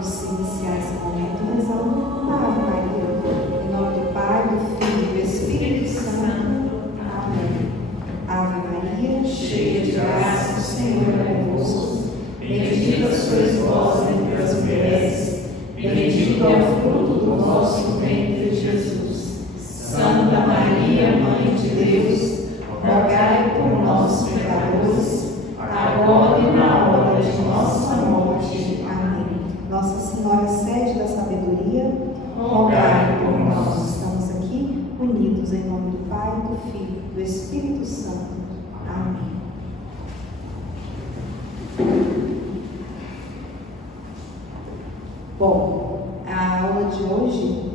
Vamos iniciar esse momento rezando a Ave Maria. Em nome do Pai, do Filho e do Espírito Santo. Amém. Ave Maria, cheia de graça, o Senhor é convosco. Bendita sois vós entre as mulheres, bendito é o fruto do vosso ventre, Jesus. Santa Maria, Mãe de Deus, rogai por nós, pecadores, agora e na hora de nossa morte. Amém. Nossa Senhora, sede da sabedoria, rogai por nós. Estamos aqui unidos em nome do Pai, do Filho e do Espírito Santo. Amém. Bom, a aula de hoje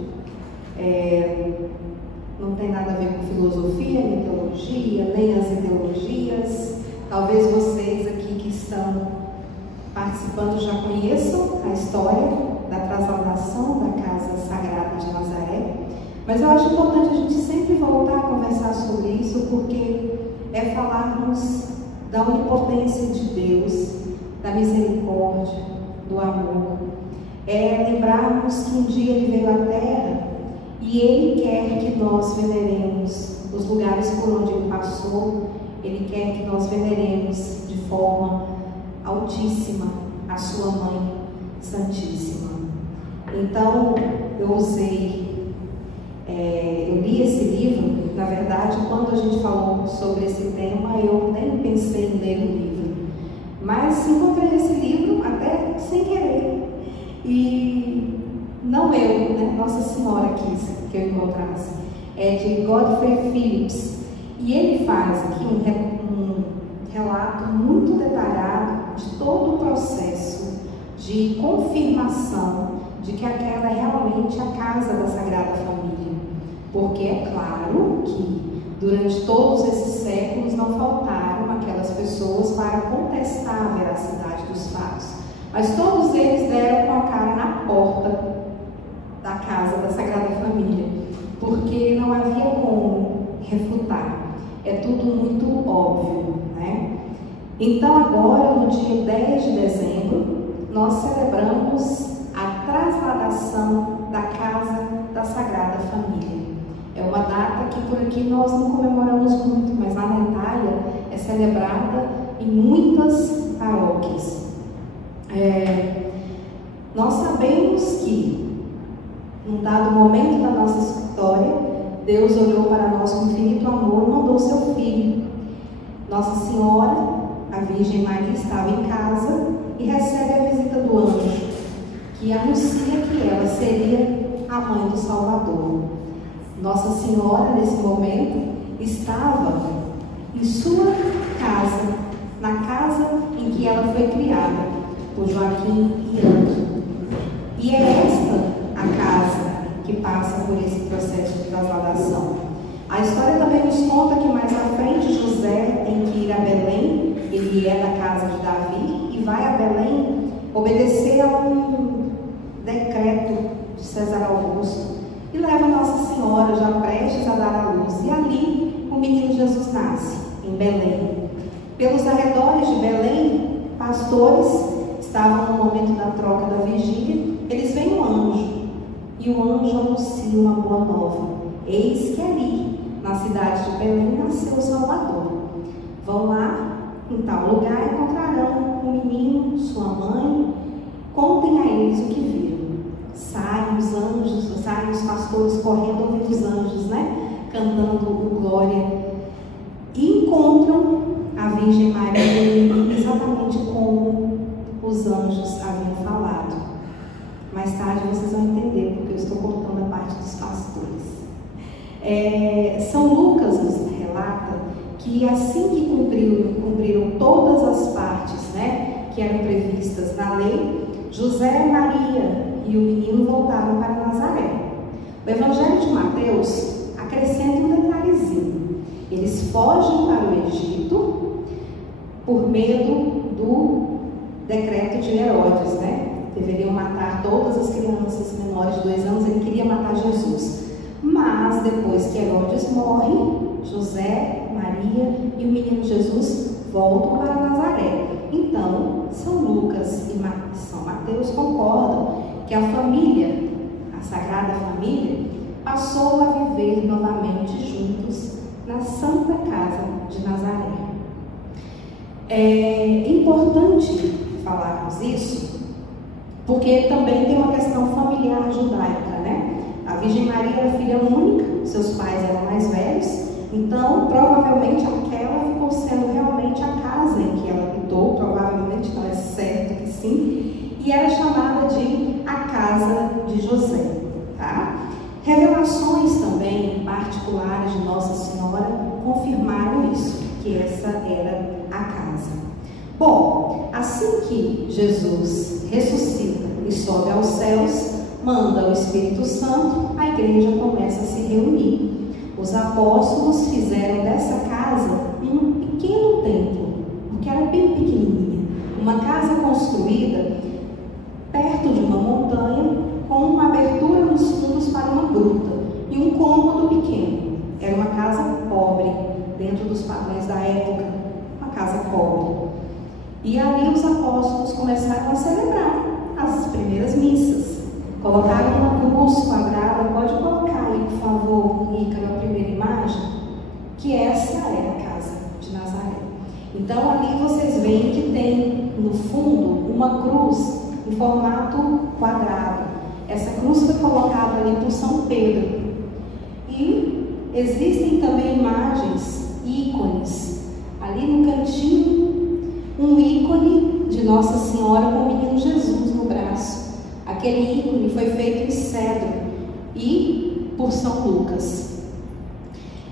não tem nada a ver com filosofia, nem teologia, nem as ideologias. Talvez vocês aqui que estão participando já conheçam a história da transladação da Casa Sagrada de Nazaré, mas eu acho importante a gente sempre voltar a conversar sobre isso, porque é falarmos da onipotência de Deus, da misericórdia, do amor. É lembrarmos que um dia Ele veio à Terra e Ele quer que nós veneremos os lugares por onde Ele passou. Ele quer que nós veneremos de forma altíssima a sua Mãe Santíssima. Então, eu li esse livro. Na verdade, quando a gente falou sobre esse tema, eu nem pensei em ler o livro, mas encontrei esse livro até sem querer. E não eu, né? Nossa Senhora quis que eu encontrasse. É de Godfrey Phillips. E ele faz aqui um relato muito detalhado de todo o processo de confirmação de que aquela é realmente a casa da Sagrada Família. Porque é claro que durante todos esses séculos não faltaram aquelas pessoas para contestar a veracidade dos fatos. Mas todos eles deram com a cara na porta da casa da Sagrada Família, porque não havia como refutar. É tudo muito óbvio, né? Então agora, no dia 10 de dezembro, nós celebramos a transladação da Casa da Sagrada Família. É uma data que por aqui nós não comemoramos muito, mas lá na Itália é celebrada em muitas paróquias. Nós sabemos que, num dado momento da nossa história, Deus olhou para nós com infinito amor e mandou seu Filho. Nossa Senhora, a Virgem Maria, estava em casa e recebe a visita do anjo, que anuncia que ela seria a mãe do Salvador. Nossa Senhora, nesse momento, estava em sua casa, na casa em que ela foi criada por Joaquim e Ana. E é esta a casa que passa por esse processo de transladação. A história também nos conta que mais à frente José tem que ir a Belém. Ele é da casa de Davi e vai a Belém obedecer a um decreto de César Augusto e leva Nossa Senhora já prestes a dar à luz. E ali o menino Jesus nasce, em Belém. Pelos arredores de Belém, pastores estavam no momento da troca da vigília. Eles veem um anjo e o anjo anuncia uma boa nova. Eis que ali, na cidade de Belém, nasceu o Salvador. Vão lá, em tal lugar, encontrarão um menino, sua mãe. Contem a eles o que viram. Saem os anjos, saem os pastores correndo, ouvindo os anjos, né? Cantando o glória. E encontram a Virgem Maria exatamente como os anjos haviam falado. Mais tarde vocês vão entender porque eu estou contando a parte dos pastores. São Lucas nos relata que assim que cumpriram todas as partes, né, que eram previstas na lei, José, Maria e o menino voltaram para Nazaré. O Evangelho de Mateus acrescenta um detalhezinho. Eles fogem para o Egito por medo do decreto de Herodes, né? Deveriam matar todas as crianças menores de 2 anos. Ele queria matar Jesus. Mas depois que Herodes morre, José, Maria e o menino Jesus voltam para Nazaré. Então, São Lucas e São Mateus concordam que a família, a Sagrada Família, passou a viver novamente juntos na Santa Casa de Nazaré. É importante falarmos isso, porque também tem uma questão familiar judaica, né? A Virgem Maria era filha única, seus pais eram mais velhos, então provavelmente aquela ficou sendo realmente a casa em que ela habitou, provavelmente, não é certo que sim, e era chamada de a Casa de José, tá? Revelações também particulares de Nossa Senhora confirmaram isso, que essa era a casa. Bom, assim que Jesus ressuscita e sobe aos céus, manda o Espírito Santo, a igreja começa a se reunir. Os apóstolos fizeram dessa casa um pequeno templo, porque era bem pequenininha, uma casa construída perto de uma montanha, com uma abertura nos fundos para uma gruta e um cômodo pequeno. Era uma casa pobre, dentro dos padrões da época, uma casa pobre. E ali os apóstolos começaram a celebrar as primeiras missas. Colocaram uma cruz quadrada, pode colocar aí, por favor, Ícaro, a primeira imagem, que essa é a casa de Nazaré. Então ali vocês veem que tem no fundo uma cruz em formato quadrado. Essa cruz foi colocada ali por São Pedro. E existem também imagens, ícones, ali no cantinho, um ícone de Nossa Senhora com o menino Jesus no braço. Aquele ícone foi feito em cedro e por São Lucas.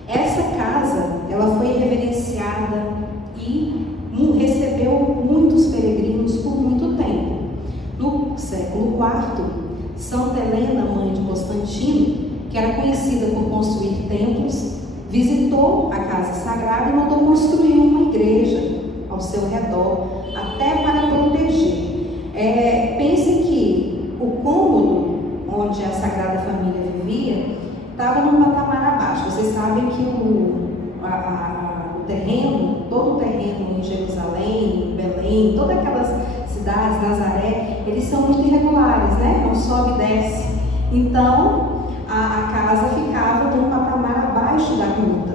Essa casa, ela foi reverenciada e recebeu muitos peregrinos por muito tempo. No século IV, Santa Helena, mãe de Constantino, que era conhecida por construir templos, visitou a casa sagrada e mandou construir uma igreja ao seu redor, até para proteger. Pense que o cômodo onde a Sagrada Família vivia estava num patamar abaixo. Vocês sabem que o terreno, todo o terreno em Jerusalém, em Belém, todas aquelas cidades, Nazaré, eles são muito irregulares, né? Não sobe e desce. Então, a casa ficava num patamar abaixo da gruta.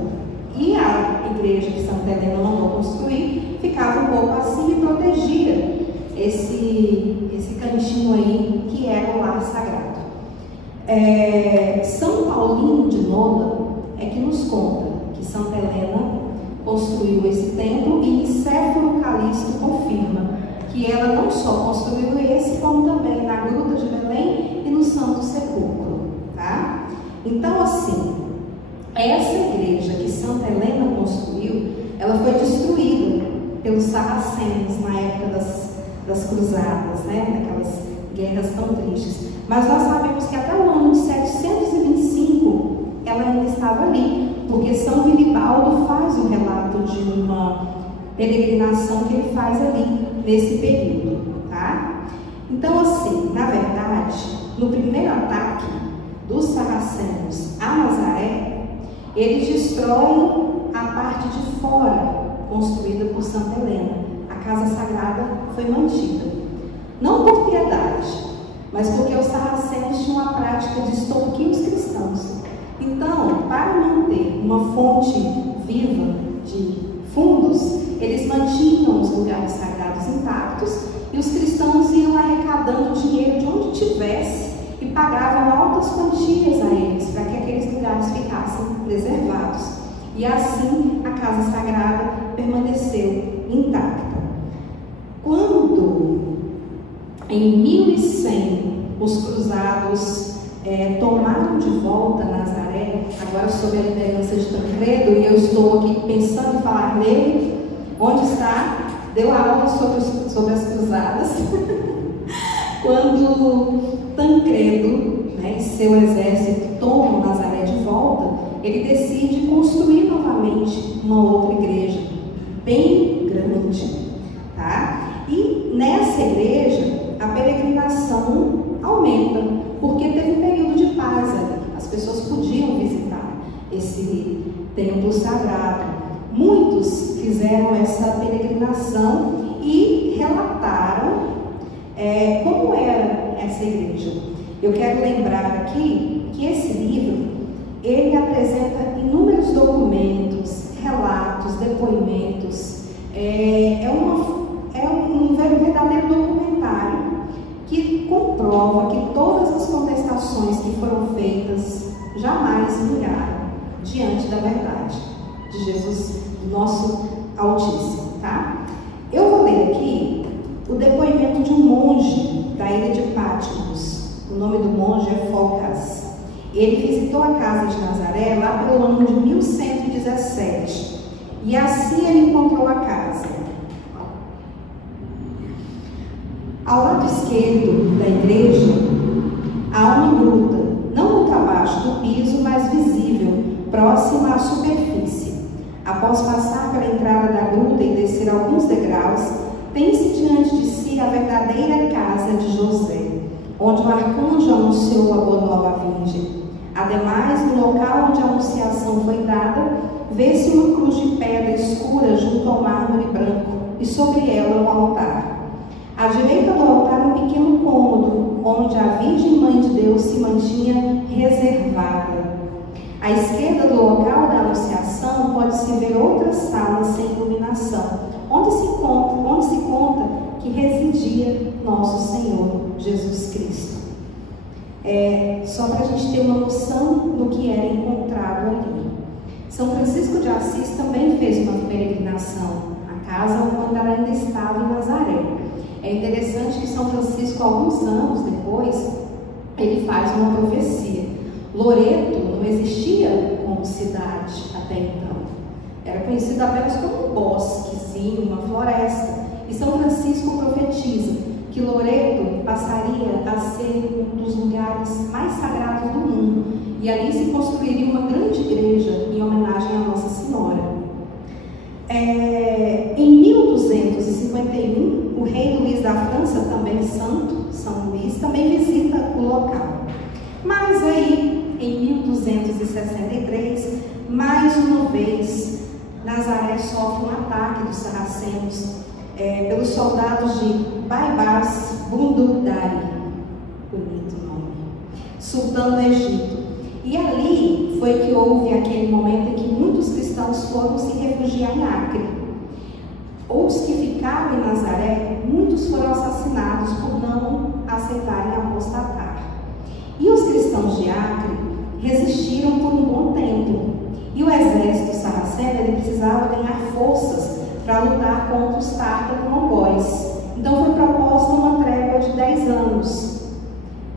E a igreja que Santa Helena mandou construir ficava um pouco acima e protegia esse cantinho aí que era o lar sagrado. São Paulino de Nola é que nos conta que Santa Helena construiu esse templo e Nicéforo Calixto confirma que ela não só construiu esse, como também na Gruta de Belém e no Santo Sepulcro, tá? Então, assim, essa igreja que Santa Helena construiu, ela foi destruída pelos sarracenos na época das cruzadas, né? Daquelas guerras tão tristes. Mas nós sabemos que até o ano de 725 ela ainda estava ali, porque São Vinibaldo faz um relato de uma peregrinação que ele faz ali nesse período, tá? Então, assim, na verdade, no primeiro ataque dos sarracenos a Nazaré, eles destroem a parte de fora construída por Santa Helena. A casa sagrada foi mantida, não por piedade, mas porque os sarracenos tinham a prática de extorquir os cristãos. Então, para manter uma fonte viva de fundos, eles mantinham os lugares sagrados intactos e os cristãos iam arrecadando dinheiro de onde tivesse e pagavam altas quantias a eles para que aqueles lugares ficassem preservados. E assim a casa sagrada permaneceu intacta. Quando em 1100 os cruzados tomaram de volta Nazaré, agora sob a liderança de Tancredo, e eu estou aqui pensando em falar nele, onde está, deu aula sobre as cruzadas. Quando Tancredo, né, e seu exército tomam Nazaré de volta, ele decide construir novamente uma outra igreja, bem grande, tá? E nessa igreja, a peregrinação aumenta, porque teve um período de paz ali. As pessoas podiam visitar esse templo sagrado. Muitos fizeram essa peregrinação e relataram como era essa igreja. Eu quero lembrar aqui que esse livro, ele apresenta inúmeros documentos, relatos, depoimentos. É um verdadeiro documentário que comprova que todas as contestações que foram feitas jamais vingaram diante da verdade de Jesus, do nosso Altíssimo, tá? Eu vou ler aqui o depoimento de um monge da ilha de Patmos. O nome do monge é Focas. Ele visitou a casa de Nazaré lá pelo ano de 1117 e assim ele encontrou a casa. Ao lado esquerdo da igreja há uma gruta, não muito abaixo do piso, mas visível, próxima à superfície. Após passar pela entrada da gruta e descer alguns degraus, tem-se diante de si a verdadeira casa de José, onde o arcanjo anunciou a boa nova virgem. Ademais, no local onde a anunciação foi dada, vê-se uma cruz de pedra escura junto ao mármore branco e sobre ela um altar. À direita do altar, um pequeno cômodo, onde a Virgem Mãe de Deus se mantinha reservada. À esquerda do local da anunciação, pode-se ver outras salas sem iluminação, onde se conta que residia nosso Senhor Jesus Cristo. Só para a gente ter uma noção do que era encontrado ali. São Francisco de Assis também fez uma peregrinação à casa quando ela ainda estava em Nazaré. É interessante que São Francisco, alguns anos depois, ele faz uma profecia. Loreto não existia como cidade até então. Era conhecido apenas como um bosquezinho, uma floresta. E São Francisco profetiza que Loreto passaria a ser um dos lugares mais sagrados do mundo. E ali se construiria uma grande igreja em homenagem a Nossa Senhora. Em 1251, o rei Luís da França, também santo, São Luís, também visita o local. Mas aí, em 1263, mais uma vez, Nazaré sofre um ataque dos sarracenos pelos soldados de Baibars Bundurdari, bonito nome, sultão do Egito. E ali foi que houve aquele momento em que muitos cristãos foram se refugiar em Acre. Os que ficaram em Nazaré, muitos foram assassinados por não aceitarem apostatar. E os cristãos de Acre resistiram por um bom tempo. E o exército sarraceno, ele precisava ganhar forças para lutar contra os tártaro-mongóis. Então foi proposta uma trégua de 10 anos.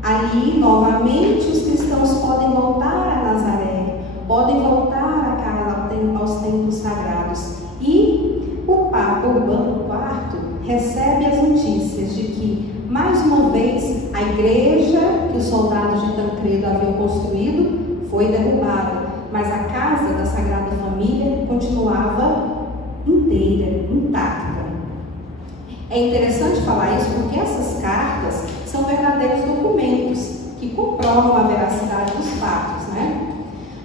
Ali, novamente, os cristãos podem voltar a Nazaré, podem voltar a casa aos templos sagrados. E o Papa Urbano IV recebe as notícias de que, mais uma vez, a igreja que os soldados de Tancredo haviam construído foi derrubada, mas a casa da Sagrada Família continuava inteira, intacta. É interessante falar isso porque essas cartas são verdadeiros documentos que comprovam a veracidade dos fatos, né?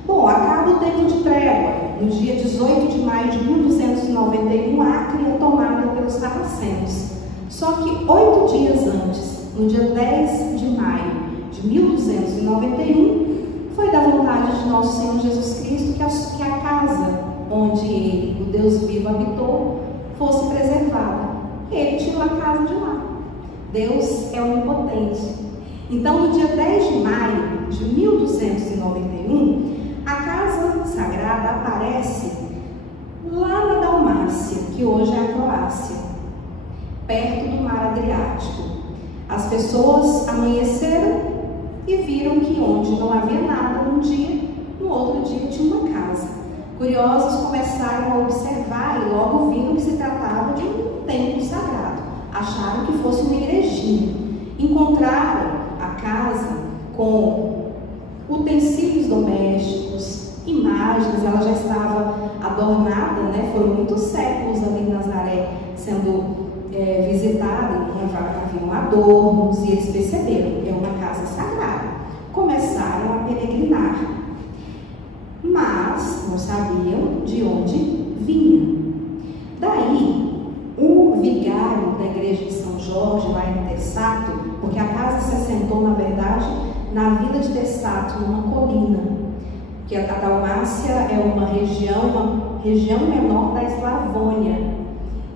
Bom, acaba o tempo de trégua. No dia 18 de maio de 1291, Acre é tomada pelos sarracenos. Só que 8 dias antes, no dia 10 de maio de 1291, foi da vontade de nosso Senhor Jesus Cristo que a casa onde ele, o Deus vivo, habitou, fosse preservada. Ele tirou a casa de lá. Deus é onipotente. Então, no dia 10 de maio de 1291, a casa sagrada aparece lá na Dalmácia, que hoje é a Croácia, perto do mar Adriático. As pessoas amanheceram e viram que onde não havia nada num dia, no outro dia tinha uma casa. Curiosos começaram a observar e logo viram que se tratava de um templo sagrado. Acharam que fosse uma igrejinha. Encontraram a casa com utensílios domésticos, imagens, ela já estava adornada, né? Foram muitos séculos ali em Nazaré sendo visitada, haviam adornos, e eles perceberam que é uma casa sagrada. Começaram a peregrinar, mas não sabiam de onde vinha. Daí, vigário da igreja de São Jorge, lá em Tessato, porque a casa se assentou, na verdade, na vila de Tessato, numa colina, que a Dalmácia é uma região menor da Eslavônia.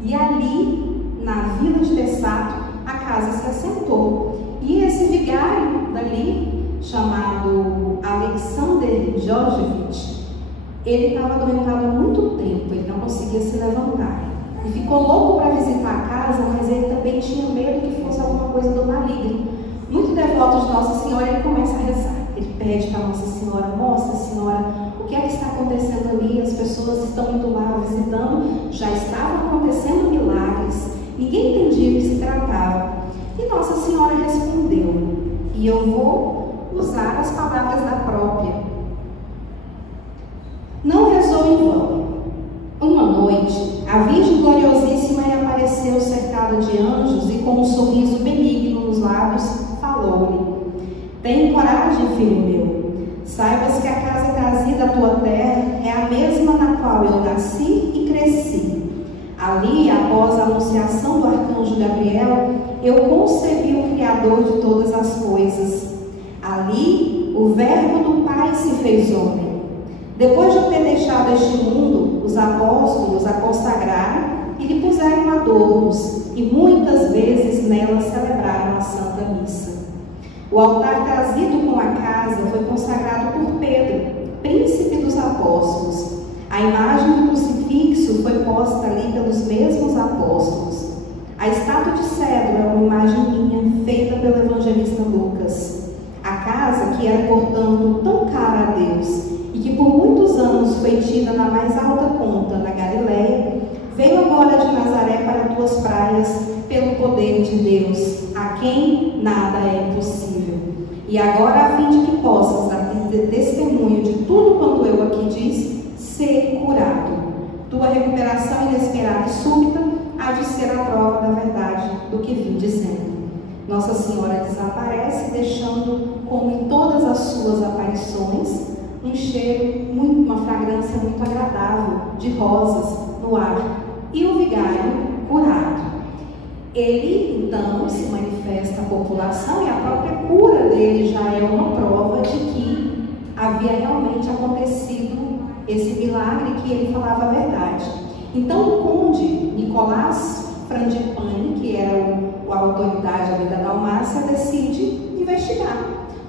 E ali, na vila de Tessato, a casa se assentou. E esse vigário dali, chamado Alexander Georgievich, ele estava adoentado há muito tempo, ele não conseguia se levantar. E ficou louco para visitar a casa, mas ele também tinha medo que fosse alguma coisa do maligno. Muito devoto de Nossa Senhora, ele começa a rezar. Ele pede para Nossa Senhora: mostra, Senhora, o que é que está acontecendo ali? As pessoas estão indo lá visitando, já estavam acontecendo milagres, ninguém entendia o que se tratava. E Nossa Senhora respondeu, e eu vou usar as palavras da própria: não rezou em vão. Uma noite, a Virgem Gloriosíssima lhe apareceu cercada de anjos e com um sorriso benigno nos lábios falou-lhe: tem coragem, filho meu. Saibas que a casa trazida à tua terra é a mesma na qual eu nasci e cresci. Ali, após a anunciação do arcanjo Gabriel, eu concebi o Criador de todas as coisas. Ali, o Verbo do Pai se fez homem. Depois de eu ter deixado este mundo, os apóstolos a consagraram e lhe puseram adornos, e muitas vezes nela celebraram a Santa Missa. O altar trazido com a casa foi consagrado por Pedro, príncipe dos apóstolos. A imagem do crucifixo foi posta ali pelos mesmos apóstolos. A estátua de cedro é uma imagem minha, feita pelo evangelista Lucas. A casa, que era, portanto, tão cara a Deus, e que por muitos anos foi tida na mais alta conta, na Galileia, veio agora de Nazaré para tuas praias, pelo poder de Deus, a quem nada é impossível. E agora, a fim de que possas dar testemunho de tudo quanto eu aqui disse, ser curado. Tua recuperação inesperada e súbita há de ser a prova da verdade do que vim dizendo. Nossa Senhora desaparece, deixando, como em todas as suas aparições, um cheiro, uma fragrância muito agradável de rosas no ar, e o vigário curado. Ele, então, se manifesta à população, e a própria cura dele já é uma prova de que havia realmente acontecido esse milagre, que ele falava a verdade. Então, o conde Nicolás Frangipane, que era a autoridade ali da Dalmácia, decide investigar.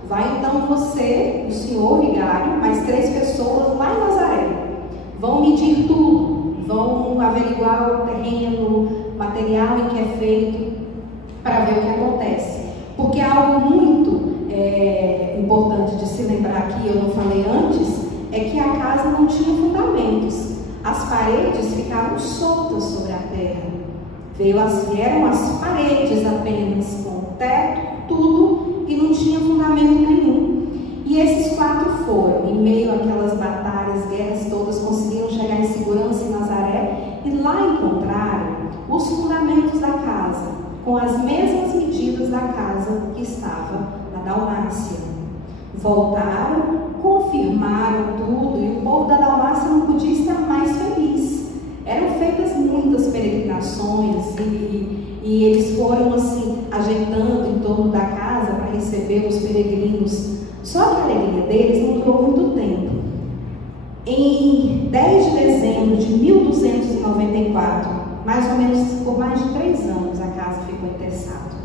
Vai então você, o senhor vigário, mais 3 pessoas lá em Nazaré. Vão medir tudo, vão averiguar o terreno, material em que é feito, para ver o que acontece. Porque algo muito importante de se lembrar, que eu não falei antes, é que a casa não tinha fundamentos. As paredes ficavam soltas sobre a terra. Vieram as paredes apenas, com o teto, tudo, e não tinha fundamento nenhum. E esses 4 foram, em meio àquelas batalhas, guerras todas, conseguiram chegar em segurança em Nazaré, e lá encontraram os fundamentos da casa, com as mesmas medidas da casa que estava na Dalmácia. Voltaram, confirmaram tudo, e o povo da Dalmácia não podia estar mais feliz. Eram feitas muitas peregrinações, e eles foram assim, ajeitando em torno da casa para receber os peregrinos. Só que a alegria deles não durou muito tempo. Em 10 de dezembro de 1294, mais ou menos por mais de 3 anos, a casa ficou em Tessato.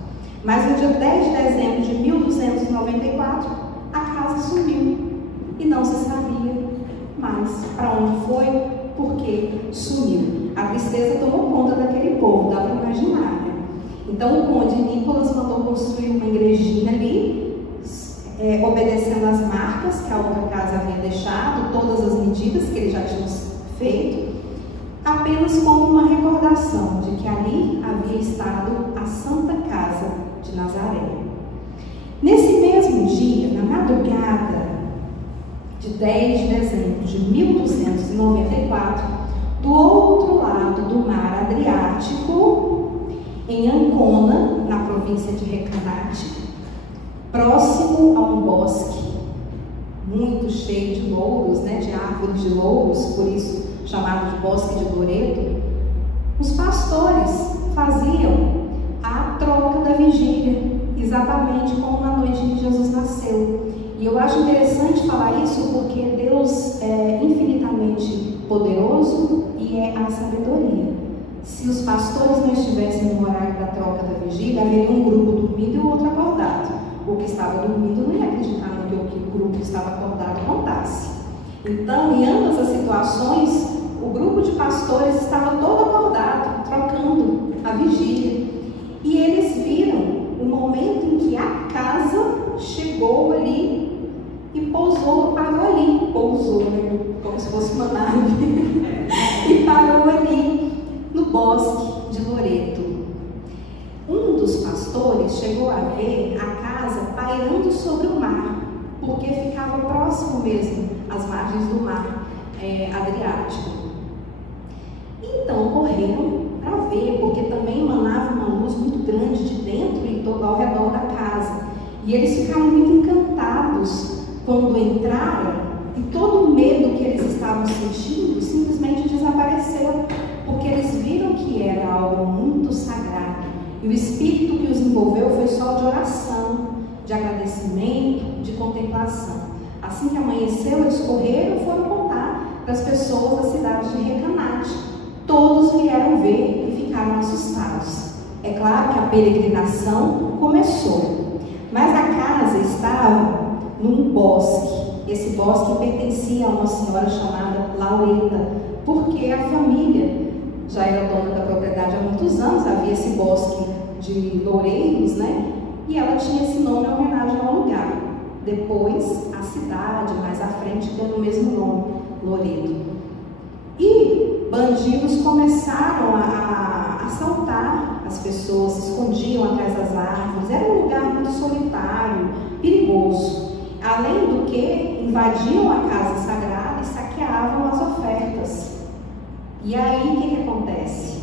Mas no dia 10 de dezembro de 1294, a casa sumiu e não se sabia mais para onde foi, porque sumiu. A tristeza tomou conta daquele povo, dá para imaginar, né? Então o conde Nicolas mandou construir uma igrejinha ali, obedecendo as marcas que a outra casa havia deixado, todas as medidas que ele já tinha feito, apenas como uma recordação de que ali havia estado a Santa Casa de Nazaré. Nesse mesmo dia, na madrugada de 10 de dezembro de 1294, do outro lado do mar Adriático, em Ancona, na província de Recanati, próximo a um bosque muito cheio de louros, de árvores de louros, por isso chamado de Bosque de Loreto, os pastores faziam a troca da vigília, exatamente como na noite em que Jesus nasceu. E eu acho interessante falar isso porque Deus é infinitamente poderoso e é a sabedoria. Se os pastores não estivessem no horário da troca da vigília, haveria um grupo dormindo e o outro acordado. O que estava dormindo não ia acreditar no que o grupo que estava acordado contasse. Então, em ambas as situações, o grupo de pastores estava todo acordado, trocando a vigília. E eles viram o momento em que a casa chegou ali e pousou, parou ali. Pousou, né? Como se fosse uma nave. E parou ali no bosque de Loreto. Um dos pastores chegou a ver a casa pairando sobre o mar, porque ficava próximo mesmo às margens do mar Adriático. Então correram para ver, porque também emanava uma luz muito grande de dentro e todo ao redor da casa. E eles ficaram muito encantados quando entraram, e todo o medo que eles estavam sentindo simplesmente desapareceu, porque eles viram que era algo muito sagrado. E o espírito que os envolveu foi só de oração, de agradecimento, de contemplação. Assim que amanheceu, eles correram e foram contar para as pessoas da cidade de Recanate. Todos vieram ver e ficaram assustados. É claro que a peregrinação começou, mas a casa estava num bosque. Esse bosque pertencia a uma senhora chamada Laureta, porque a família já era dona da propriedade há muitos anos, havia esse bosque de loureiros, né? E ela tinha esse nome em homenagem ao lugar. Depois, a cidade, mais à frente, deu o mesmo nome, Loreto. E bandidos começaram a assaltar as pessoas, se escondiam atrás das árvores. Era um lugar muito solitário, perigoso. Além do que, invadiam a casa sagrada e saqueavam as ofertas. E aí, o que acontece?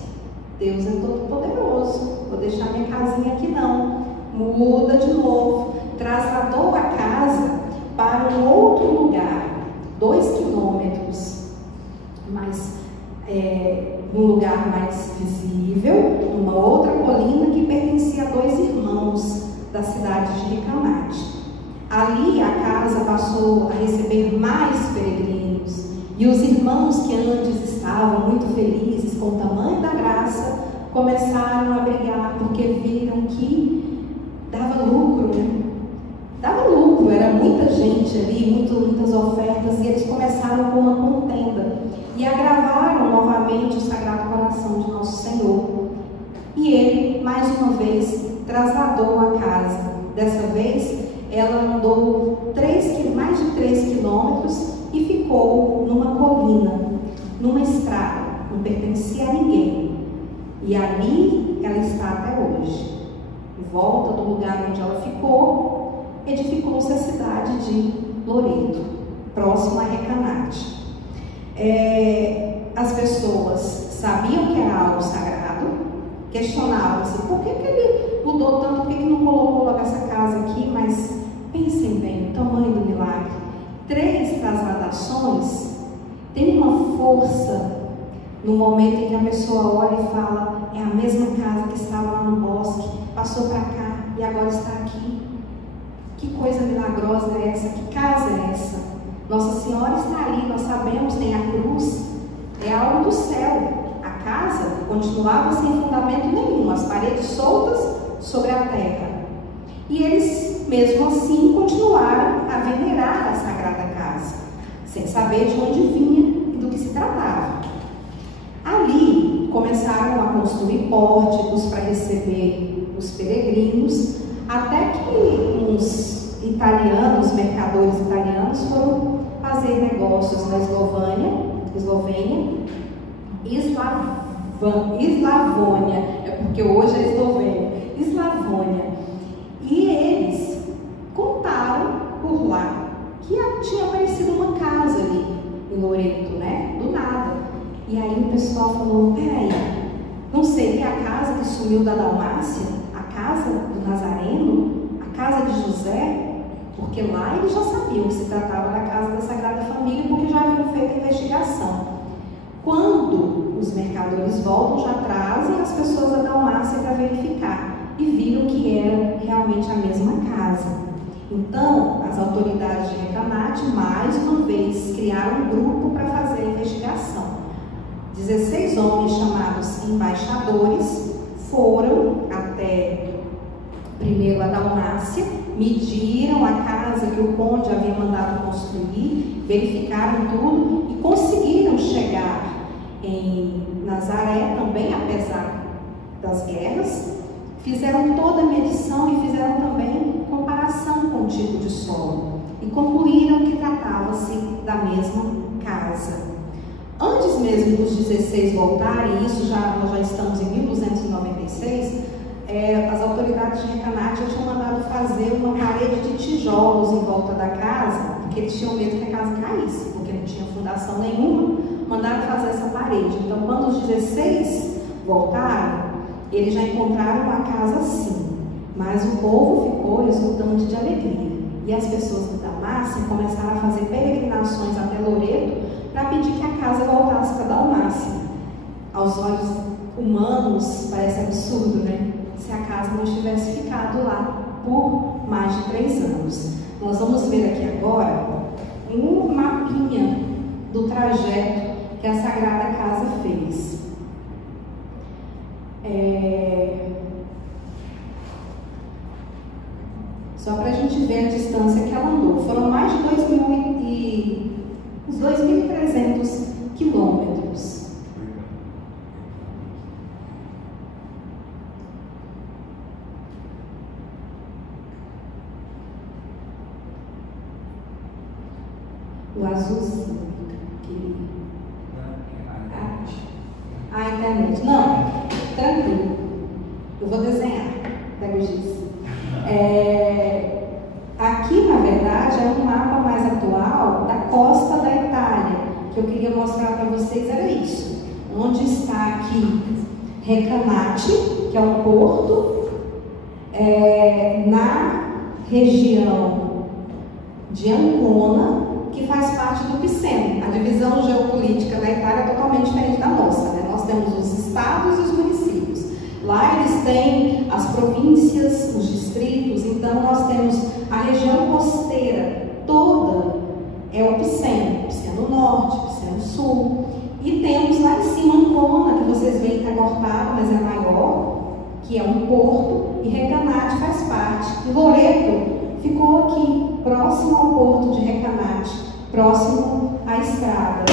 Deus é todo poderoso. Vou deixar minha casinha aqui não. Muda de novo. Trasladou a casa para um outro lugar, 2 quilômetros, mas num lugar mais visível, numa outra colina que pertencia a 2 irmãos da cidade de Recanate. Ali a casa passou a receber mais peregrinos, e os irmãos que antes estavam muito felizes com o tamanho da graça começaram a brigar, porque viram que dava lucro, né? Dava lucro, era muita gente ali, muitas ofertas, e eles começaram com uma contenda e agravaram novamente o Sagrado Coração de Nosso Senhor. E ele, mais uma vez, trasladou a casa. Dessa vez, ela andou mais de 3 quilômetros e ficou numa colina, numa estrada, não pertencia a ninguém. E ali ela está até hoje. Em volta do lugar onde ela ficou, edificou-se a cidade de Loreto, próximo a Recanate. As pessoas sabiam que era algo sagrado, questionavam-se, por que ele mudou tanto, por que não colocou logo essa casa aqui? Mas pensem bem, o tamanho do milagre. 3 trasladações tem uma força no momento em que a pessoa olha e fala, é a mesma casa que estava lá no bosque, passou para cá e agora está aqui. Que coisa milagrosa é essa? Que casa é essa? Nossa Senhora está ali, nós sabemos, tem a cruz, é algo do céu. A casa continuava sem fundamento nenhum, as paredes soltas sobre a terra. E eles, mesmo assim, continuaram a venerar a Sagrada Casa, sem saber de onde vinha e do que se tratava. Ali, começaram a construir pórticos para receber os peregrinos, até que uns italianos, mercadores italianos, foram fazer negócios na Eslovênia, Eslavônia, é porque hoje é Eslovênia, Eslavônia. E eles contaram por lá que tinha aparecido uma casa ali em Loreto, né? Do nada. E aí o pessoal falou, peraí, não seria a casa que sumiu da Dalmácia? A casa do Nazareno? A casa de José? Porque lá eles já sabiam que se tratava da casa da Sagrada Família, porque já haviam feito a investigação. Quando os mercadores voltam, já trazem as pessoas da Dalmácia para verificar e viram que era realmente a mesma casa. Então, as autoridades de Recanati, mais uma vez, criaram um grupo para fazer a investigação. 16 homens chamados embaixadores foram até, primeiro, a Dalmácia, mediram a casa que o conde havia mandado construir, verificaram tudo e conseguiram chegar em Nazaré também, apesar das guerras. Fizeram toda a medição e fizeram também comparação com o tipo de solo e concluíram que tratava-se da mesma casa. Antes mesmo dos 16 voltarem, isso nós já estamos em 1296, as autoridades de Recanati já tinham mandado fazer uma parede de tijolos em volta da casa, porque eles tinham medo que a casa caísse, porque não tinha fundação nenhuma, mandaram fazer essa parede. Então, quando os 16 voltaram, eles já encontraram uma casa assim, mas o povo ficou exultante de alegria. E as pessoas da Dalmácia começaram a fazer peregrinações até Loreto para pedir que a casa voltasse para Dalmácia. Aos olhos humanos parece absurdo, né? Se a casa não tivesse ficado lá por mais de 3 anos. Nós vamos ver aqui agora um mapinha do trajeto que a Sagrada Casa fez. Só para a gente ver a distância que ela andou. Foram mais de 2.300 quilômetros. O azulzinho que... a internet. Não, tranquilo. Eu vou desenhar. Pega o giz. Aqui, na verdade, é um mapa mais atual da costa da Itália. Que eu queria mostrar para vocês era isso. Onde está aqui Recanati, que é um porto, na região de Ancona, que faz parte do Piceno. A divisão geopolítica da Itália é totalmente diferente da nossa, né? Nós temos os estados e os municípios. Lá eles têm as províncias, os distritos, então nós temos a região costeira toda, é o Piceno, Piceno Norte, Piceno Sul. E temos lá em cima Ancona, que vocês veem que está cortado, mas é maior, que é um porto, e Recanati faz parte. E Loreto ficou aqui, próximo ao porto de Recanati, próximo à estrada.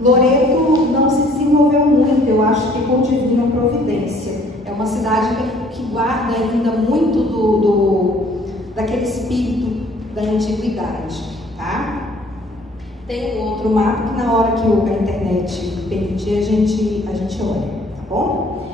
Loreto não se desenvolveu muito, eu acho que com divina providência. É uma cidade que guarda ainda muito daquele espírito da antiguidade, tá? Tem um outro mapa que na hora que a internet permitir a gente olha, tá bom?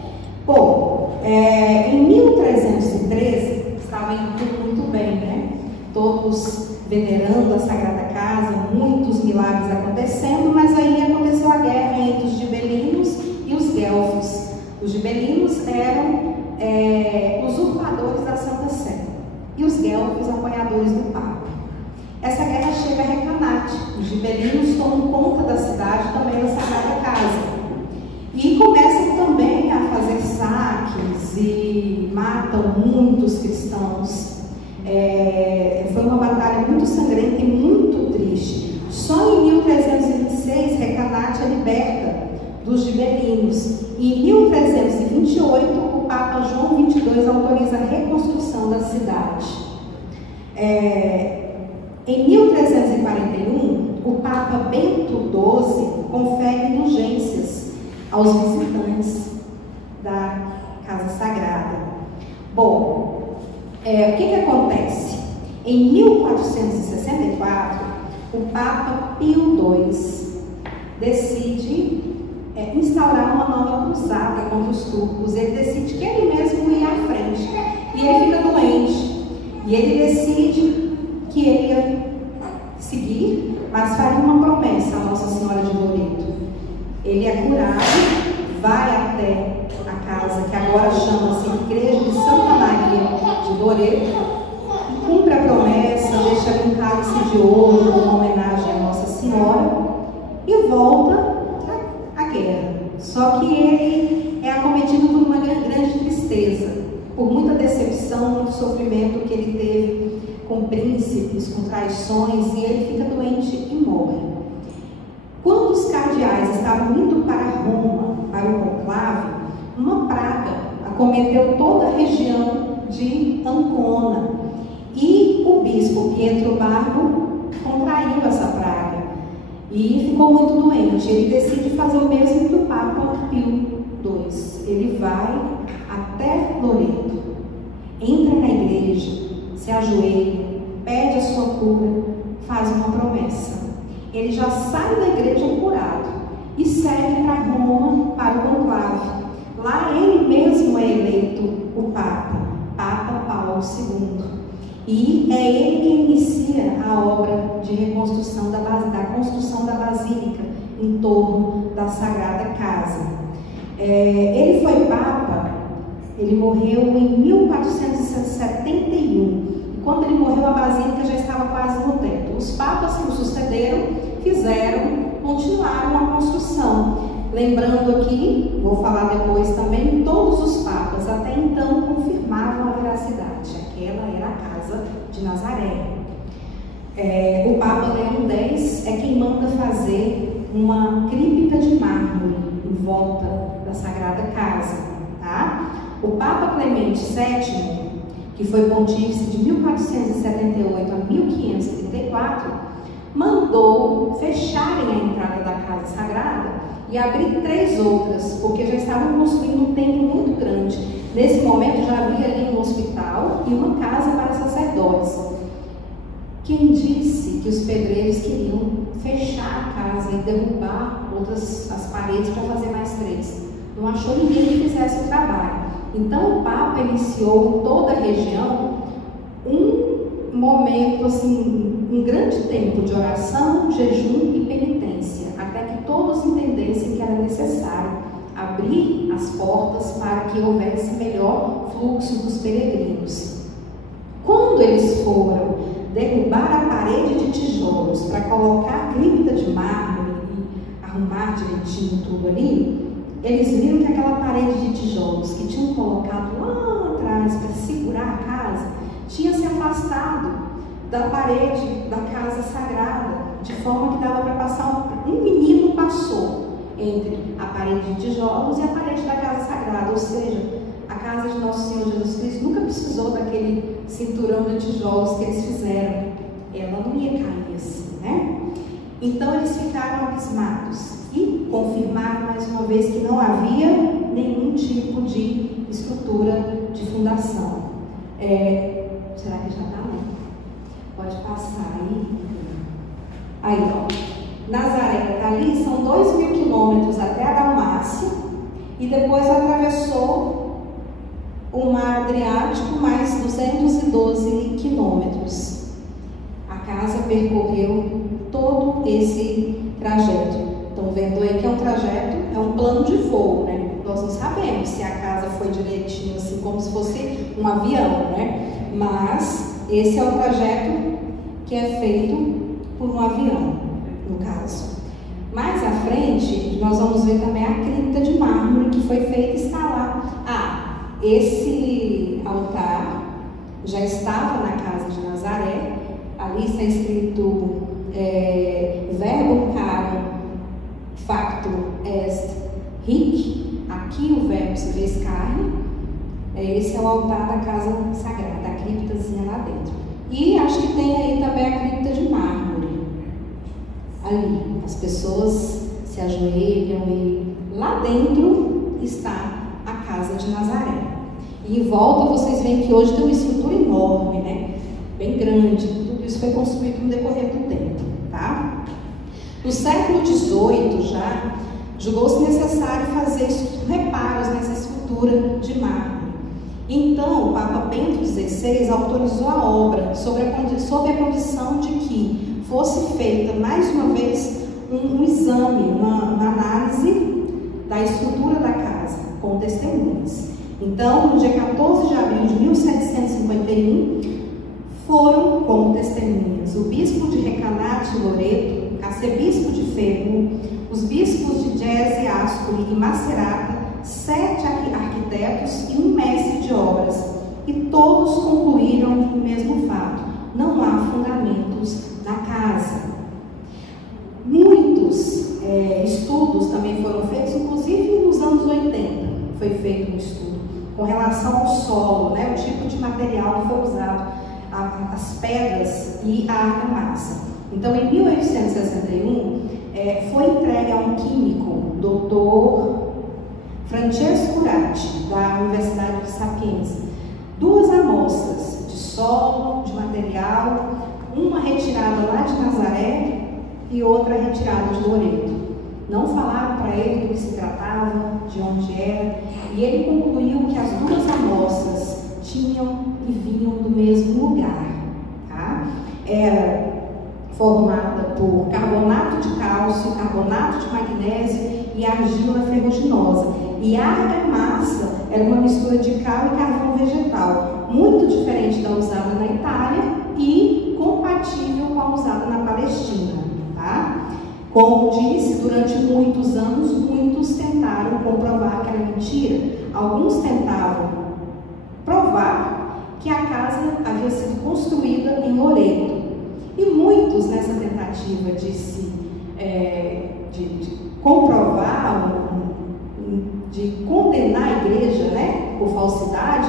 Bom, em 1313 estava indo tudo muito bem, né? Todos venerando a Sagrada Casa, muitos milagres acontecendo, mas aí aconteceu a guerra entre os gibelinos e os guelfos. Os gibelinos eram usurpadores da Santa Sé e os guelfos apoiadores do Papa. Essa guerra chega a Recanati. Os gibelinos tomam conta da cidade, também da Sagrada Casa, e começam também a fazer saques e matam muitos cristãos. Foi uma batalha muito sangrenta e muito triste. Só em 1326 Recanati é liberta dos gibelinos. E em 1328 o Papa João XXII autoriza a reconstrução da cidade. Em 1341 o Papa Bento XII confere indulgências aos visitantes da Casa Sagrada. Bom, o que acontece? Em 1464, o Papa Pio II decide instaurar uma nova cruzada contra os turcos. Ele decide que ele mesmo ia à frente. E ele fica doente. E ele decide que ele ia seguir, mas faria uma promessa à Nossa Senhora de Loreto. Ele é curado, vai até a casa, que agora chama-se Igreja de Santa Maria de Loreto, e cumpre a promessa, deixa ali um cálice de ouro como homenagem à Nossa Senhora, e volta à guerra. príncipes, com traições, e ele fica doente e morre. Quando os cardeais estavam indo para Roma, para o conclave, uma praga acometeu toda a região de Ancona, e o bispo Pietro Barbo contraiu essa praga e ficou muito doente. Ele decide fazer o mesmo que o Papa Pio II. Ele vai até Loreto, entra na igreja, se ajoelha, pede a sua cura, faz uma promessa. Ele já sai da igreja curado e segue para Roma, para o conclave. Lá ele mesmo é eleito o Papa, Papa Paulo II. E é ele quem inicia a obra de reconstrução da construção da Basílica em torno da Sagrada Casa. Ele foi Papa, ele morreu em 1471. E quando ele morreu, a Basílica já estava quase no teto. Os papas que o sucederam continuaram a construção. Lembrando aqui, vou falar depois também, todos os papas até então confirmavam a veracidade. Aquela era a casa de Nazaré. O Papa Leão X é quem manda fazer uma cripta de mármore em volta da Sagrada Casa. Tá? O Papa Clemente VII, que foi pontífice de 1478 a 1534, mandou fecharem a entrada da Casa Sagrada e abrir 3 outras, porque já estavam construindo um templo muito grande. Nesse momento já havia ali um hospital e uma casa para sacerdotes. Quem disse que os pedreiros queriam fechar a casa e derrubar as paredes para fazer mais 3? Não achou ninguém que fizesse o trabalho. Então o Papa iniciou em toda a região um momento, assim, um grande tempo de oração, jejum e penitência, até que todos entendessem que era necessário abrir as portas para que houvesse melhor fluxo dos peregrinos. Quando eles foram derrubar a parede de tijolos para colocar a cripta de mármore e arrumar direitinho tudo ali, eles viram que aquela parede de tijolos que tinham colocado lá atrás para segurar a casa tinha se afastado da parede da casa sagrada, de forma que dava para passar, um menino passou entre a parede de tijolos e a parede da casa sagrada, ou seja, a casa de nosso Senhor Jesus Cristo nunca precisou daquele cinturão de tijolos que eles fizeram, ela não ia cair assim, né? Então eles ficaram abismados e confirmaram mais uma vez que não havia nenhum tipo de estrutura de fundação. Será que já está, né? Pode passar aí. Aí, ó. Nazaré, dali são 2.000 quilômetros até a Dalmácia e depois atravessou o Mar Adriático mais 212 quilômetros. A casa percorreu todo esse trajeto. Estão vendo aí que é um trajeto, é um plano de voo, né? Nós não sabemos se a casa foi direitinho, assim, como se fosse um avião, né? Mas esse é o trajeto que é feito por um avião, no caso. Mais à frente, nós vamos ver também a cripta de mármore que foi feita e está lá. Esse altar já estava na casa de Nazaré. Ali está escrito verbum carum factum est hic. Aqui o verbo se fez carne. Esse é o altar da casa sagrada, a criptazinha lá dentro. E acho que tem aí também a cripta de mármore. Ali, as pessoas se ajoelham e lá dentro está a casa de Nazaré. E em volta vocês veem que hoje tem uma estrutura enorme, né? Bem grande. Tudo isso foi construído no decorrer do tempo, tá? No século XVIII já julgou-se necessário fazer reparos nessa estrutura de mármore. Então, o Papa Bento XVI autorizou a obra sob a condição de que fosse feita mais uma vez um exame, uma análise da estrutura da casa, com testemunhas. Então, no dia 14 de abril de 1751, foram como testemunhas o bispo de Recanati e Loreto, arcebispo de Fermo, os bispos de Gese, Ascoli e Macerata, 7 arquitetos e um mestre de obras, e todos concluíram o mesmo fato: não pedras e a argamassa. Então, em 1861, foi entregue a um químico, Dr. Francesco Ratti, da Universidade de Sapienza, 2 amostras de solo, de material, uma retirada lá de Nazaré e outra retirada de Loreto. Não falaram para ele do que se tratava, de onde era, e ele concluiu que as 2 amostras tinham e vinham do mesmo lugar. Tá? Era formada por carbonato de cálcio, carbonato de magnésio e argila ferruginosa. E a argamassa era uma mistura de cal e carvão vegetal, muito diferente da usada na Itália e compatível com a usada na Palestina. Tá? Como disse, durante muitos anos, muitos tentaram comprovar que era mentira. Alguns tentavam provar que a casa havia sido construída em Loreto. E muitos, nessa tentativa de comprovar, de condenar a igreja, né, por falsidade,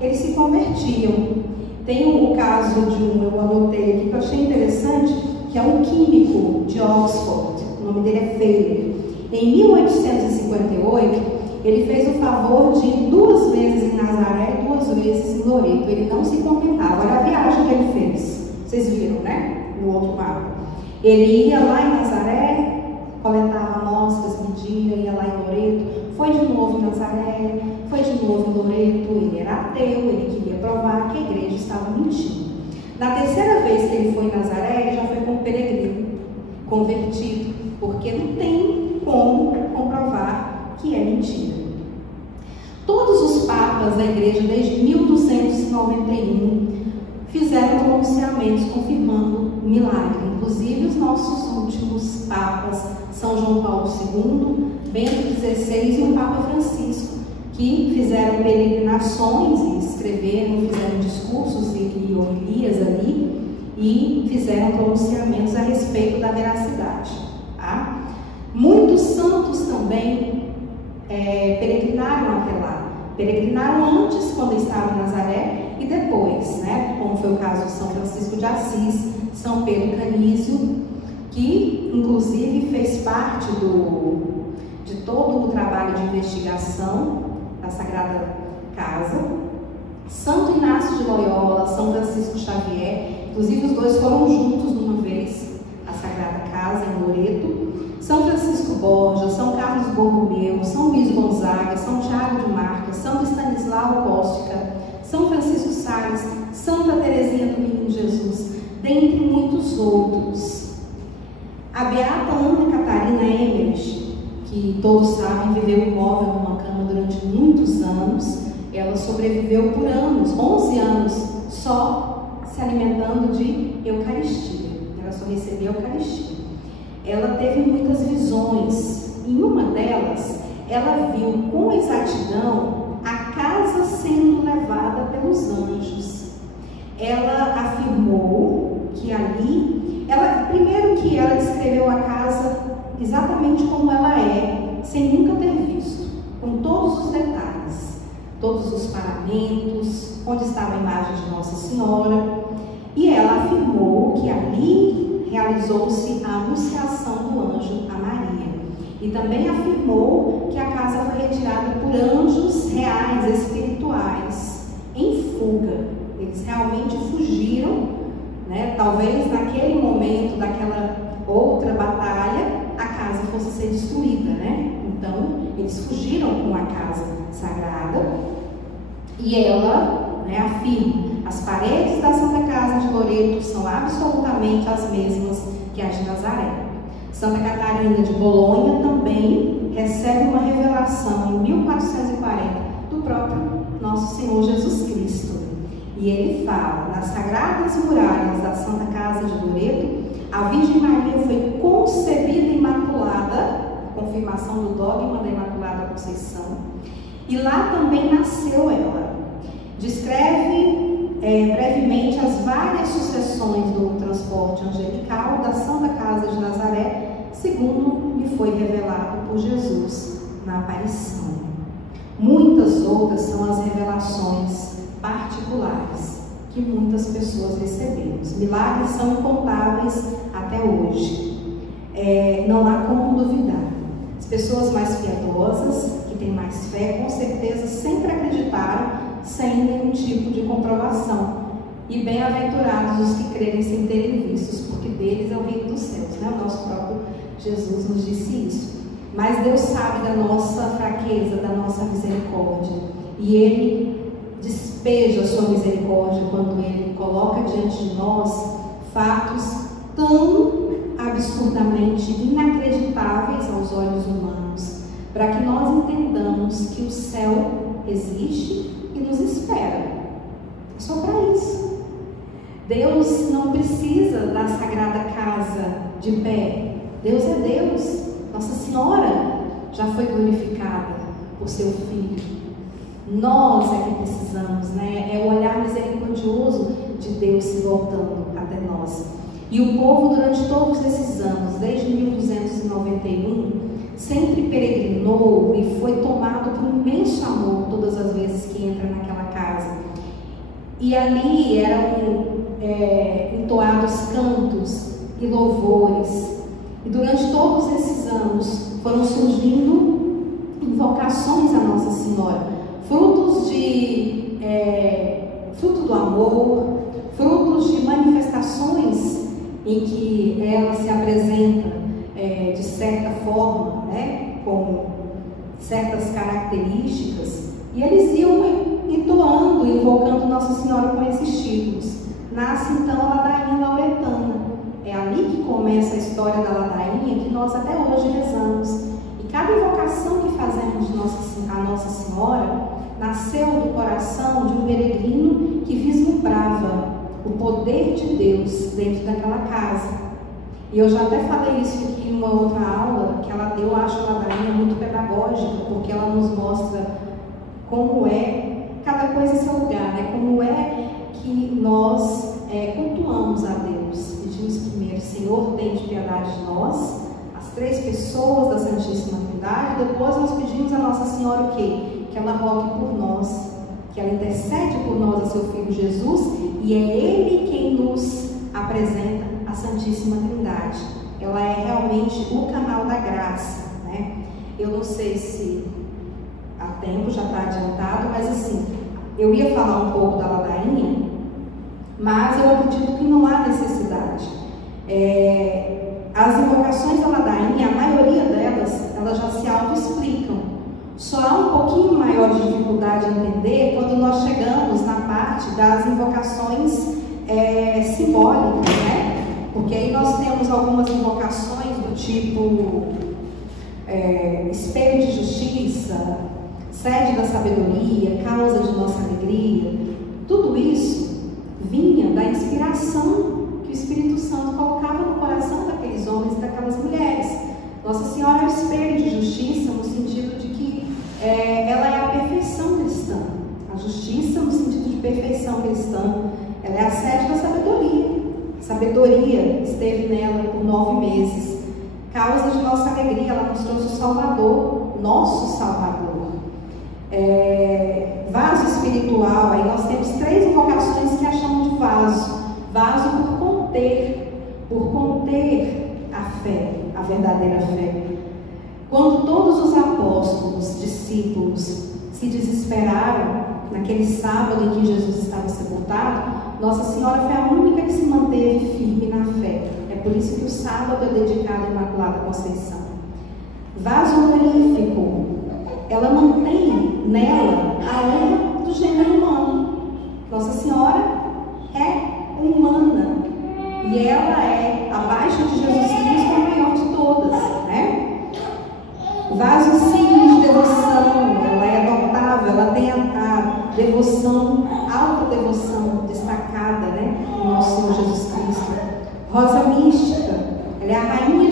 eles se convertiam. Tem o caso de eu anotei aqui, que eu achei interessante, que é um químico de Oxford, o nome dele é Feiler. Em 1858, ele fez o favor de ir 2 vezes em Nazaré e 2 vezes em Loreto. Ele não se contentava, olha a viagem que ele fez. Vocês viram, né? No outro mapa. Ele ia lá em Nazaré, coletava amostras, media, ia lá em Loreto, foi de novo em Nazaré, foi de novo em Loreto. Ele era ateu, ele queria provar que a igreja estava mentindo. Na 3ª vez que ele foi em Nazaré, ele já foi como peregrino, convertido, porque não tem como comprovar que é mentira. Todos os papas da igreja, desde 1291, fizeram pronunciamentos confirmando o milagre. Inclusive os nossos últimos papas, São João Paulo II, Bento XVI e o Papa Francisco, que fizeram peregrinações e escreveram, fizeram discursos e homilias ali e fizeram pronunciamentos a respeito da veracidade. Tá? Muitos santos também peregrinaram até lá. Peregrinaram antes, quando estavam em Nazaré, e depois, né? Como foi o caso de São Francisco de Assis, São Pedro Canísio, que inclusive fez parte de todo o trabalho de investigação da Sagrada Casa, Santo Inácio de Loyola, São Francisco Xavier, inclusive os 2 foram juntos numa vez à Sagrada Casa em Loreto, São Francisco Borja, São Carlos Borromeu, São Luís Gonzaga, São Tiago de Marques, São Stanislau Kostka, São Francisco Sales, Santa Teresinha do Menino Jesus, dentre muitos outros. A beata Ana Catarina Emmerich, que todos sabem, viveu imóvel numa cama durante muitos anos. Ela sobreviveu por anos, 11 anos, só se alimentando de Eucaristia. Ela só recebia Eucaristia. Ela teve muitas visões. Em uma delas, ela viu com exatidão a casa sendo levada pelos anjos. Ela afirmou que ali, primeiro que ela descreveu a casa exatamente como ela é, sem nunca ter visto, com todos os detalhes, todos os paramentos, onde estava a imagem de Nossa Senhora, e ela afirmou que ali realizou-se a anunciação do anjo a Maria. E também afirmou que a casa foi retirada por anjos reais, espirituais, em fuga. Eles realmente fugiram, né? Talvez naquele momento daquela outra batalha, a casa fosse ser destruída, né? Então, eles fugiram com a casa sagrada. E ela, né, afirma: as paredes da Santa Casa de Loreto são absolutamente as mesmas que as de Nazaré. Santa Catarina de Bolonha também recebe uma revelação em 1440 do próprio Nosso Senhor Jesus Cristo. E ele fala: nas sagradas muralhas da Santa Casa de Loreto, a Virgem Maria foi concebida imaculada, confirmação do dogma da Imaculada Conceição, e lá também nasceu ela. Descreve brevemente as várias sucessões do transporte angelical da Santa Casa de Nazaré, segundo lhe foi revelado por Jesus na aparição. Muitas outras são as revelações particulares que muitas pessoas recebemos. Milagres são incontáveis até hoje. Não há como duvidar. As pessoas mais piedosas, que têm mais fé, com certeza sempre acreditaram sem nenhum tipo de comprovação. E bem-aventurados os que crerem sem terem vistos, porque deles é o reino dos céus, né? O nosso próprio Jesus nos disse isso. Mas Deus sabe da nossa fraqueza, da nossa misericórdia, e Ele despeja a sua misericórdia quando Ele coloca diante de nós fatos tão absurdamente inacreditáveis aos olhos humanos, para que nós entendamos que o céu existe e nos espera. Só para isso. Deus não precisa da Sagrada Casa de pé. Deus é Deus. Nossa Senhora já foi glorificada por seu Filho. Nós é que precisamos, né? É o olhar misericordioso de Deus se voltando até nós. E o povo, durante todos esses anos, desde 1291, sempre peregrinou e foi tomado por um imenso amor todas as vezes que entra naquela casa. E ali eram entoados cantos e louvores. E durante todos esses anos foram surgindo invocações à Nossa Senhora, frutos do amor, frutos de manifestações em que ela se apresenta de certa forma, né, com certas características, e eles iam entoando, invocando Nossa Senhora com esses títulos. Nasce então a ladainha lauretana. É ali que começa a história da ladainha, que nós até hoje rezamos. E cada invocação que fazemos a Nossa Senhora nasceu do coração de um peregrino que vislumbrava o poder de Deus dentro daquela casa. E eu já até falei isso aqui em uma outra aula, que ela deu, acho, a ladainha muito pedagógica, porque ela nos mostra como é cada coisa em seu lugar, né? Como é que nós cultuamos a Deus. Pedimos primeiro: Senhor, tem de piedade de nós, as três pessoas da Santíssima Trindade. Depois nós pedimos a Nossa Senhora o quê? Que ela rogue por nós, que ela intercede por nós a seu Filho Jesus, e é Ele quem nos apresenta a Santíssima Trindade. Ela é realmente o canal da graça, né? Eu não sei se há tempo, já está adiantado, mas assim, eu ia falar um pouco da ladainha, mas eu acredito que não há necessidade. As invocações da ladainha, a maioria delas, elas já se auto-explicam. Só há um pouquinho maior de dificuldade em entender quando nós chegamos na parte das invocações simbólicas, né? Porque aí nós temos algumas invocações do tipo espelho de justiça, sede da sabedoria, causa de nossa alegria. Tudo isso vinha da inspiração que o Espírito Santo colocava no coração daqueles homens e daquelas mulheres. Nossa Senhora é o espelho de justiça, no sentido de que ela é a perfeição cristã. A justiça, no sentido de perfeição cristã, ela é a sede da sabedoria. A sabedoria esteve nela por 9 meses. Causa de nossa alegria, ela nos trouxe o Salvador, nosso Salvador. Vaso espiritual, aí nós temos 3 invocações que a chamam de vaso. Vaso por conter a fé, a verdadeira fé. Quando todos os apóstolos, discípulos, se desesperaram naquele sábado em que Jesus estava sepultado, Nossa Senhora foi a única que se manteve firme na fé. É por isso que o sábado é dedicado à Imaculada Conceição. Vaso honorífico, ela mantém nela a honra do gênero humano. Nossa Senhora é humana e ela é, abaixo de Jesus Cristo, a maior de todas, né? Vaso simples de devoção, ela é notável, ela tem a devoção, alta devoção destacada, né? No nosso Senhor Jesus Cristo. Rosa mística, ela é a rainha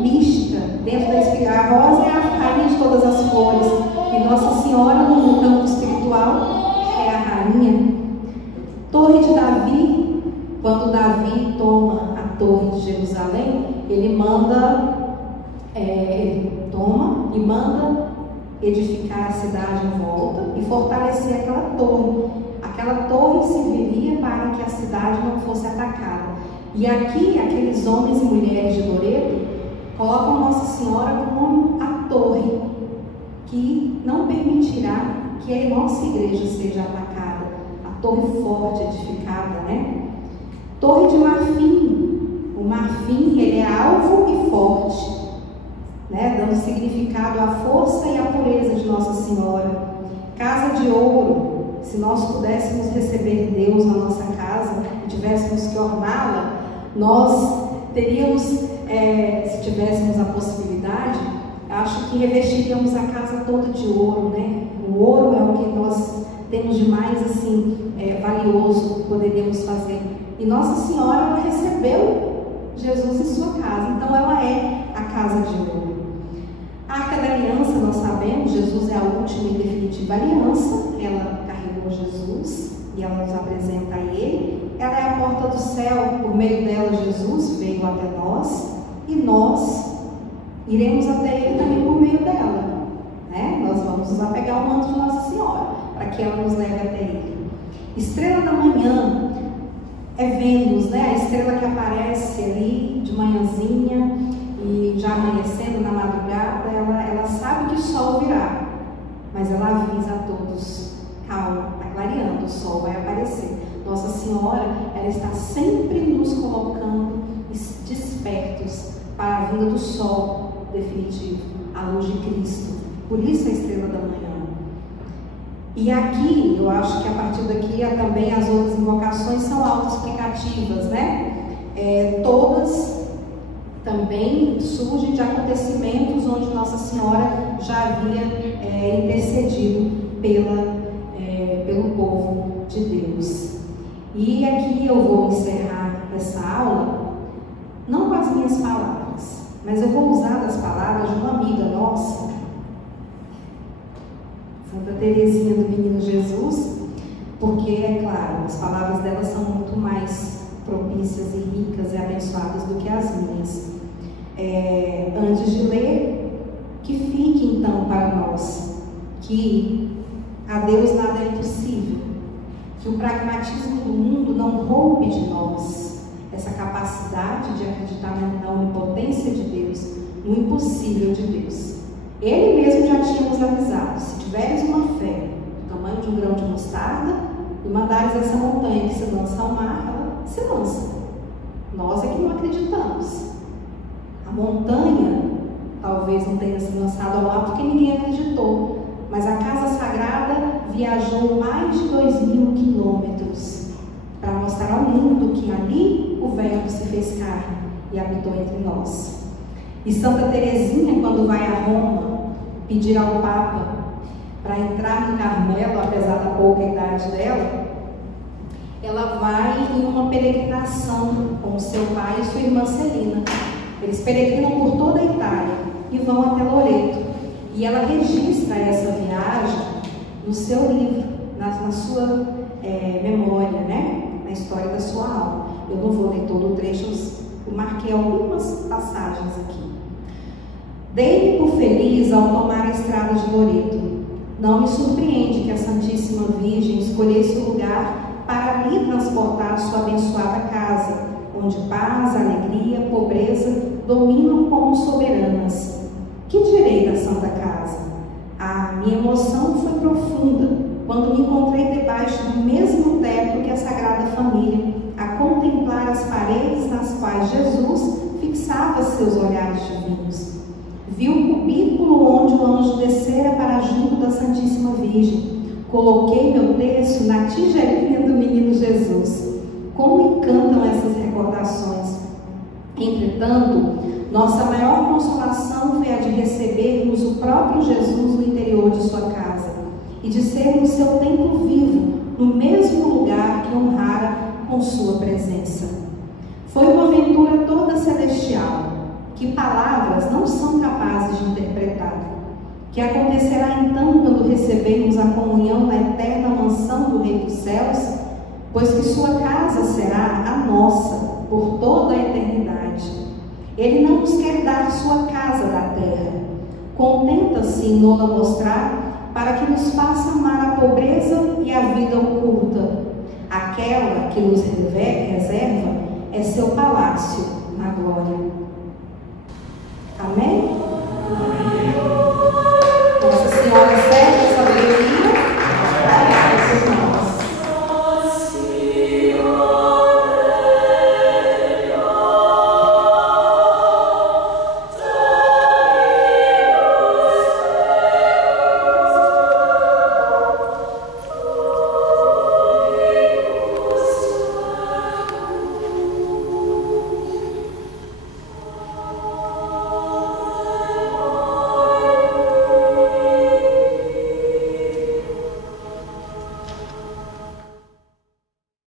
mística dentro da espírita. A rosa é a rainha de todas as flores, e Nossa Senhora, no campo espiritual, é a rainha. Torre de Davi, quando Davi toma a torre de Jerusalém, ele toma e manda edificar a cidade em volta e fortalecer aquela torre. aquela torre serviria para que a cidade não fosse atacada. E aqui, aqueles homens e mulheres de Loreto colocam Nossa Senhora como a torre que não permitirá que a nossa igreja seja atacada. A torre forte, edificada, né? Torre de marfim. O marfim, ele é alvo e forte, né? Dando significado à força e à pureza de Nossa Senhora. Casa de ouro. Se nós pudéssemos receber Deus na nossa casa e tivéssemos que orná-la, nós teríamos, se tivéssemos a possibilidade, acho que revestiríamos a casa toda de ouro, né? O ouro é o que nós temos de mais assim, valioso que poderíamos fazer. E Nossa Senhora, ela recebeu Jesus em sua casa, então ela é a casa de ouro. A Arca da Aliança, nós sabemos, Jesus é a última e definitiva aliança, ela carregou Jesus e ela nos apresenta a Ele. Ela é a porta do céu, por meio dela Jesus veio até nós e nós iremos até Ele também por meio dela, né? Nós vamos nos apegar ao manto de Nossa Senhora, para que ela nos leve até Ele. Estrela da manhã é Vênus, né? A estrela que aparece ali de manhãzinha e já amanhecendo na madrugada, ela sabe que o sol virá, mas ela avisa a todos: calma, está clareando, o sol vai aparecer. Nossa Senhora, ela está sempre nos colocando despertos para a vinda do sol definitivo, a luz de Cristo. Por isso a estrela da manhã. E aqui, eu acho que a partir daqui também as outras invocações são autoexplicativas, né? Todas também surgem de acontecimentos onde Nossa Senhora já havia intercedido pelo povo de Deus. E aqui eu vou encerrar essa aula, não com as minhas palavras, mas eu vou usar das palavras de uma amiga nossa, Santa Teresinha do Menino Jesus, porque, é claro, as palavras dela são muito mais propícias e ricas e abençoadas do que as minhas. Antes de ler, que fique então para nós que a Deus nada é impossível, que o pragmatismo do mundo não roube de nós essa capacidade de acreditar na onipotência de Deus, no impossível de Deus. Ele mesmo já tinha nos avisado: se tiveres uma fé do tamanho de um grão de mostarda e mandares essa montanha que se lança ao mar, ela se lança. Nós é que não acreditamos. A montanha talvez não tenha se lançado ao mar porque ninguém acreditou, mas a casa sagrada viajou mais de 2.000 quilômetros para mostrar ao mundo que ali o Verbo se fez carne e habitou entre nós. E Santa Teresinha, quando vai a Roma pedir ao Papa para entrar no Carmelo, apesar da pouca idade dela, ela vai em uma peregrinação com seu pai e sua irmã Celina. Eles peregrinam por toda a Itália e vão até Loreto. E ela registra essa viagem no seu livro, na sua memória, né? Na história da sua alma. Eu não vou ler todo o trecho, eu marquei algumas passagens aqui. Dei-me por feliz ao tomar a estrada de Loreto. Não me surpreende que a Santíssima Virgem escolhesse o lugar para ali transportar sua abençoada casa, onde paz, alegria, pobreza dominam como soberanas. Que direi da Santa Casa? Minha emoção foi profunda quando me encontrei debaixo do mesmo teto que a Sagrada Família, a contemplar as paredes nas quais Jesus fixava seus olhares divinos. Vi o cubículo onde o anjo descera para junto da Santíssima Virgem. Coloquei meu terço na tigelinha do Menino Jesus. Como encantam essas recordações! Entretanto, nossa maior consolação foi a de recebermos o próprio Jesus no interior de sua casa e de sermos seu templo vivo, no mesmo lugar que honrara com sua presença. Foi uma aventura toda celestial, que palavras não são capazes de interpretar. Que acontecerá então quando recebermos a comunhão na eterna mansão do Rei dos Céus, pois que sua casa será a nossa por toda a eternidade. Ele não nos quer dar sua casa da terra. Contenta-se em nos mostrar para que nos faça amar a pobreza e a vida oculta. Aquela que nos reserva é seu palácio na glória. Amém?